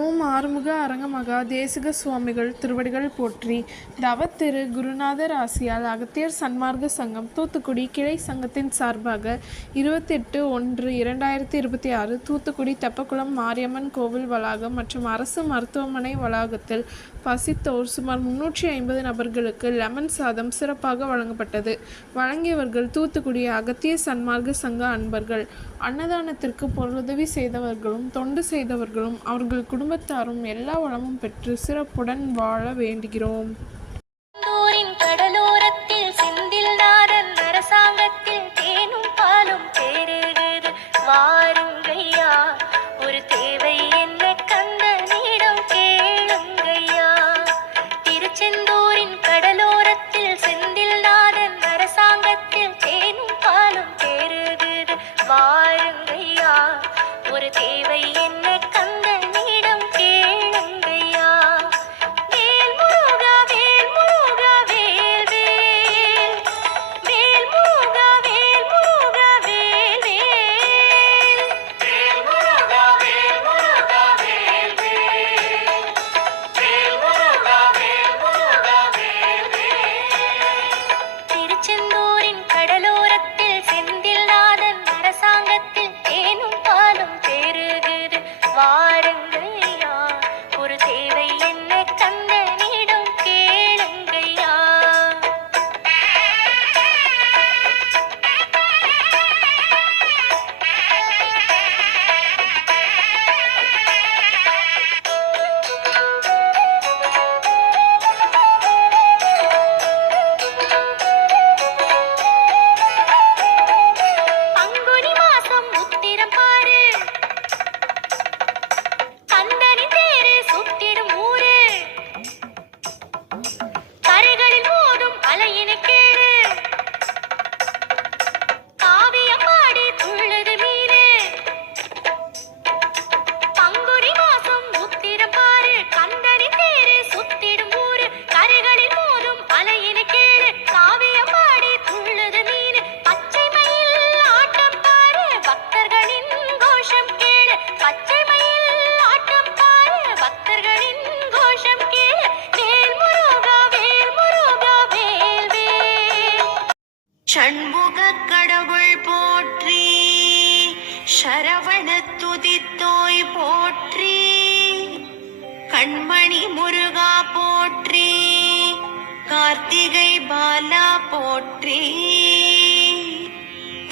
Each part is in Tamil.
ஓம் ஆறுமுக அரங்கமகா தேசிக சுவாமிகள் திருவடிகள் போற்றி. தவத்திரு குருநாதர் ஆசியால் அகத்தியர் சன்மார்க்க சங்கம் தூத்துக்குடி கிளை சங்கத்தின் சார்பாக 28/1/2026 தூத்துக்குடி தெப்பக்குளம் மாரியம்மன் கோவில் வளாகம் மற்றும் அரசு மருத்துவமனை வளாகத்தில் பசித்தோர் சுமார் 350 நபர்களுக்கு லெமன் சாதம் சிறப்பாக வழங்கப்பட்டது. வழங்கியவர்கள் தூத்துக்குடி அகத்திய சன்மார்க்க சங்க அன்பர்கள். அன்னதானத்திற்கு பொருளுதவி செய்தவர்களும் தொண்டு செய்தவர்களும் அவர்கள் குடும்பத்தாரும் எல்லா வளமும் பெற்று சிறப்புடன் வாழ வேண்டுகிறோம். கடலோரத்தில் செந்தில் நாதன் அரசாங்கத்தில் தேனும் பாலும் தேருகிறது வாருங்கய்யா, ஒரு தேவை என்ன கந்தனிடம் கேளுங்கய்யா. திருச்செந்தூரின் கடலோரத்தில் செந்தில் நாதன் அரசாங்கத்தில் தேனும் பாலும் தேருகிறது வாருங்கய்யா, ஒரு தேவை என்ன கந்தனிடம் கேளுங்கய்யா. வேல் முருகா வேல் முருகா வேல் வேல், வேல் முருகா வேல் முருகா வேல் வேல், வேல் முருகா வேல் முருகா வேல் வேல், வேல் முருகா வேல் முருகா வேல் வேல். திருச்செந்தூரின் கடலோரத்தில் செந்தில் நாதன் அரசாங்கத்தில் தேனும் பாலும் தேருகிறது வாருங்கய்யா, ஒரு தேவை என்ன கந்தனிடம் கேளுங்கய்யா. பங்குனி மாசம் உத்திரம் பாரு, கந்தனின் தேரு சுத்திடும் ஊரு, கரைகளில் மோதும் அலையினை கேளு, காவியம் பாடி துள்ளது மீனு. பங்குனி மாசம் உத்திரம் பாரு, கந்தனின் தேரு சுத்திடும் ஊரு, கரைகளில் மோதும் அலையினை கேளு, காவியம் பாடி துள்ளது மீனு. பச்சை மயில் ஆட்டம் பாரு, பக்தர்களின் கோஷம் கேளு, பச்சை மயில் ஆட்டம் பாரு, பக்தர்களின் கோஷம் கேளு. வேல் முருகா வேல் முருகா வேல் வேல். சண்முக கடவுள் போற்றி, சரவண துதித்தோய் போற்றி, கண்மணி முருகா போற்றி, கார்த்திகை பாலா போற்றி,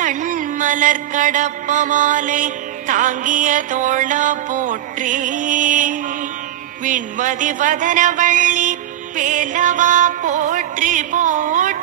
தன்மலர் கடப்ப மாலை தாங்கிய தோழா போற்றி, விண்மதி வதனவள்ளி வேலவா போற்றி போற்றி.